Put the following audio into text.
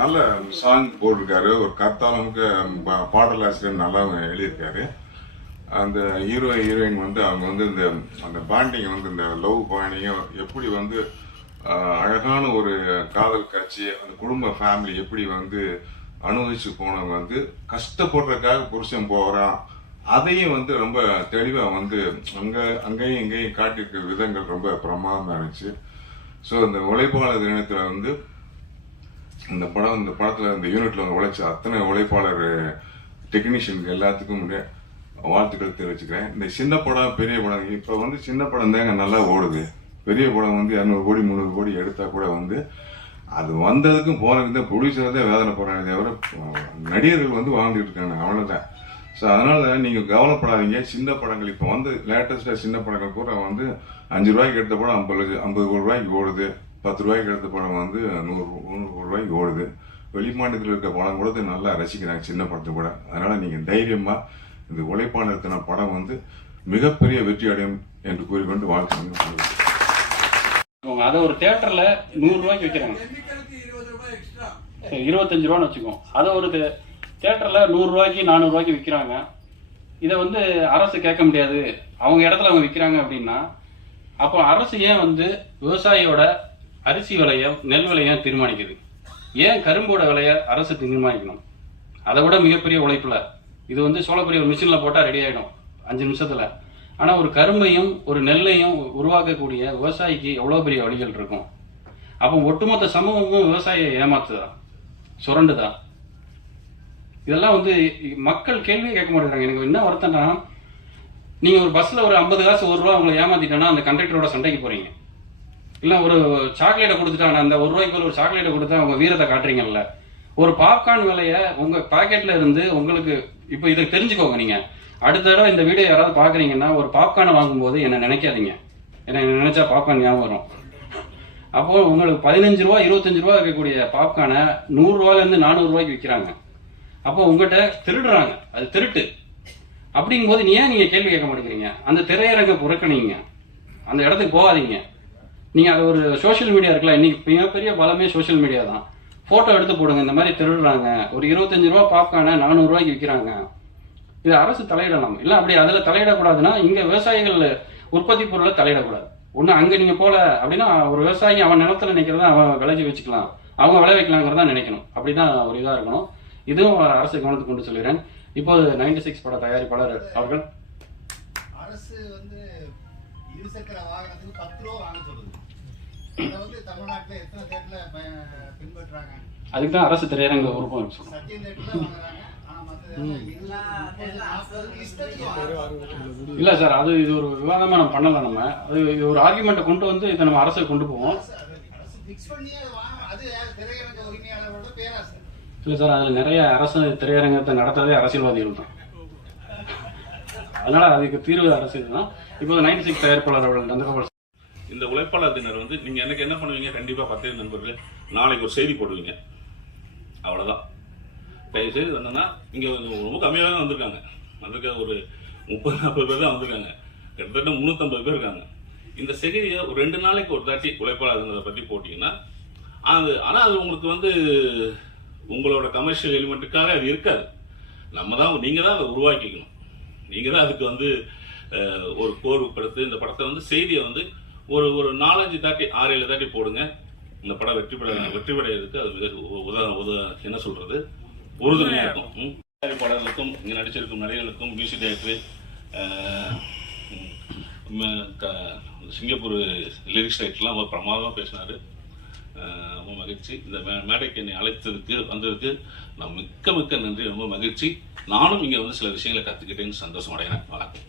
நல்ல சாங் போட்டிருக்காரு. ஒரு கருத்தாளமுக்கு பாடலாசிரியர் நல்லா எழுதியிருக்காரு. அந்த ஹீரோ ஹீரோயின் வந்து அவங்க வந்து இந்த அந்த பாண்டிங் வந்து இந்த லவ் பாண்டிங்கும் எப்படி வந்து அழகான ஒரு காதல் காட்சி, அந்த குடும்ப ஃபேமிலி எப்படி வந்து அனுபவிச்சு போனவங்க வந்து கஷ்டப்படுறதுக்காக புருஷன் போகிறான், அதையும் வந்து ரொம்ப தெளிவாக வந்து அங்கேயும் இங்கேயும் காட்டியிருக்க விதங்கள் ரொம்ப பிரமாதமாக இருந்துச்சு. ஸோ இந்த உழைப்பாளர் தினத்தில் வந்து இந்த படத்தில் இந்த யூனிட்ல உழைச்ச அத்தனை உழைப்பாளர் டெக்னீஷியனுக்கு எல்லாத்துக்கும் வாழ்த்துக்கள் தெரிவிச்சுக்கிறேன். இந்த சின்ன படம் பெரிய படம் இப்போ வந்து சின்ன படம் தாங்க நல்லா ஓடுது. பெரிய படம் வந்து 200 கோடி 300 கோடி எடுத்தா கூட வந்து அது வந்ததுக்கும் போனதுக்கு தான் ப்ரொடியூசர் தான் வேதனை போறாங்க தவிர நடிகர்கள் வந்து வாழ்ந்துட்டு இருக்காங்க, அவ்வளவுதான். ஸோ அதனால நீங்க கவலைப்படாதீங்க. சின்ன படங்கள் இப்போ வந்து லேட்டஸ்டா சின்ன படங்கள் கூட வந்து 5 ரூபாய்க்கு எடுத்த படம் 50 கோடி ரூபாய்க்கு ஓடுது. 10 ரூபாய்க்கு எடுத்த படம் வந்து 100 கோடி ரூபாய்க்கு ஓடுது. வெளிமாநிலத்தில் இருக்க படம் கூட நல்லா ரசிக்கிறாங்க சின்ன படத்தை கூட. அதனால நீங்க தைரியமா இந்த உழைப்பாளருக்கான படம் வந்து மிகப்பெரிய வெற்றி அடையும் என்று கூறிக்கொண்டு வாழ்க்கை. அதை ஒரு தியேட்டர்ல 100 ரூபாய்க்கு வைக்கிறாங்க, 25 ரூபான்னு வச்சுக்கோம். அதை ஒரு தியேட்டர்ல 100 ரூபாய்க்கு 400 ரூபாய்க்கு விற்கிறாங்க. இதை வந்து அரசு கேட்க முடியாது, அவங்க இடத்துல அவங்க விற்கிறாங்க அப்படின்னா அப்போ அரசு ஏன் வந்து விவசாயியோட அரிசி விலையம் நெல் விலையம் தீர்மானிக்குது? ஏன் கரும்போட விலைய அரசு தீர்மானிக்கணும்? அதை விட மிகப்பெரிய உழைப்புல இது வந்து சோளப்பொரி ஒரு மிஷின்ல போட்டா ரெடி ஆயிடும் 5 நிமிஷத்துல. ஆனா ஒரு கரும்பையும் ஒரு நெல்லையும் உருவாக்கக்கூடிய விவசாயிக்கு எவ்வளவு பெரிய வழிகள் இருக்கும். அப்போ ஒட்டுமொத்த சமூகமும் விவசாயியை ஏமாத்துதா, சுரண்டுதா? இதெல்லாம் வந்து மக்கள் கேள்வியே கேட்க மாட்டேங்கிறாங்க. எனக்கு என்ன வருத்தம்னா, நீங்க ஒரு பஸ்ல ஒரு 50 காசு 1 ரூபா உங்களை ஏமாத்திட்டோன்னா அந்த கண்டக்டரோட சண்டைக்கு போறீங்க. இல்ல ஒரு சாக்லேட்டை கொடுத்துட்டாங்க, அந்த 1 ரூபாய்க்கு ஒரு சாக்லேட்டை கொடுத்தா உங்க வீரத்தை காட்டுறீங்கல்ல. ஒரு பாப்கார்ன் விலைய உங்க பாக்கெட்ல இருந்து உங்களுக்கு இப்ப இதை தெரிஞ்சுக்கோங்க. நீங்க அடுத்த தடவை இந்த வீடியோ யாராவது பாக்குறீங்கன்னா ஒரு பாப்கார்னை வாங்கும்போது என்ன நினைக்காதீங்க. ஏன்னா நினைச்சா பாப்கார்ன் ஞாபகம் வரும். அப்போ உங்களுக்கு 15 ரூபா 25 ரூபா இருக்கக்கூடிய பாப்கார்னை 100 ரூபாயில இருந்து 400 ரூபாய்க்கு விற்கிறாங்க. அப்போ உங்ககிட்ட திருடுறாங்க, அது திருட்டு. அப்படிங்கும் போது நீங்க கேள்வி கேட்க மாட்டேங்கிறீங்க? அந்த திரையரங்க புறக்கணிங்க, அந்த இடத்துக்கு போகாதீங்க. நீங்க அது ஒரு சோசியல் மீடியா இருக்குல்ல, இன்னைக்கு மிகப்பெரிய பலமே சோசியல் மீடியா தான். போட்டோ எடுத்து போடுங்க, இந்த மாதிரி திருடுறாங்க, ஒரு 25 ரூபா பாப்கார்னை 400 ரூபாய்க்கு விற்கிறாங்க. இது அரசு தலையிடலாம். இல்ல அப்படி அதுல தலையிடக்கூடாதுன்னா இங்க விவசாயிகள் உற்பத்தி பொருளை தலையிடக்கூடாது. ஒண்ணு அங்க நீங்க போல அப்படின்னா ஒரு விவசாயி அவன் நிலத்துல நினைக்கிறத அவன் விளைச்சி வச்சுக்கலாம், அவங்க விளை வைக்கலாங்கிறதா நினைக்கணும். அப்படிதான் ஒரு இதா இருக்கணும். இதுவும் அரசு கவனத்துக்கு கொண்டு சொல்லிடுறேன். இப்போது 96 பட தயாரிப்பாளர் அவர்கள் அரசு வந்து இருசக்கர வாகனத்துக்கு 10 ரூபா வாங்க சொல்லுது. அதை வந்து தமிழ்நாட்டில் எத்தனை தேட்டர்ல பின்பற்றாங்க? அதுக்கு தான் அரசு திரையரங்க உறுப்பு சத்தியம் தேட்டர்ல வாங்குறாங்க. இல்ல சார், அது இது ஒரு விவாதமா நம்ம பண்ணல. நம்ம அது ஒரு ஆர்குமெண்ட்டை கொண்டு வந்து இதை நம்ம அரசு கொண்டு போவோம். இல்ல சார், அதுல நிறைய அரசு திரையரங்கத்தை நடத்துறதே அரசியல்வாதிகள் தான். அதனால அதுக்கு தீர்வு அரசியல் தான். இப்போ 96 தயாரிப்பாளர் அவர்கள் இந்த உழைப்பாளர் தினர் வந்து நீங்க எனக்கு என்ன பண்ணுவீங்க? கண்டிப்பா 10 நண்பர்கள் நாளைக்கு ஒரு செய்தி போடுவீங்க, அவ்வளவுதான். தயவுசெய்து என்னன்னா இங்க ரொம்ப கம்மியாக தான் வந்திருக்காங்க. ஒரு 30-40 பேர் தான் வந்திருக்காங்க. கிட்டத்தட்ட 350 பேர் இருக்காங்க. இந்த செய்தியை ஒரு 2 நாளைக்கு ஒரு தாட்டி உழைப்பாளர் தினத்தை பத்தி போட்டீங்கன்னா ஆனா அது உங்களுக்கு வந்து உங்களோட கமர்ஷியல் எலிமெண்ட்டுக்காக அது இருக்காது. நீங்க தான் அதை உருவாக்கிக்கணும். நீங்க தான் அதுக்கு வந்து ஒரு கோர்வுப்படுத்தி இந்த படத்தை வந்து செய்தியை வந்து ஒரு 4-5 தாட்டி 6-7 தாட்டி போடுங்க. இந்த படம் வெற்றி பெறதுக்கு அது என்ன சொல்றது உறுதுணையா இருக்கும். தயாரிப்பாளர்களுக்கும் இங்க நடிச்சிருக்கும் நடிகர்களுக்கும் மியூசிக் டைரக்டர் சிங்கப்பூர் லிரிக்ஸ் டைரக்டர்லாம் ரொம்ப பிரமாதமா பேசினாரு. ரொம்ப மகிழ்ச்சி. இந்த மேடைக்கு என்னை அழைத்ததுக்கு வந்ததுக்கு நான் மிக்க நன்றி. ரொம்ப மகிழ்ச்சி. நானும் இங்க வந்து சில விஷயங்களை கத்துக்கிட்டேன்னு சந்தோஷம் அடைகிறேன். வணக்கம்.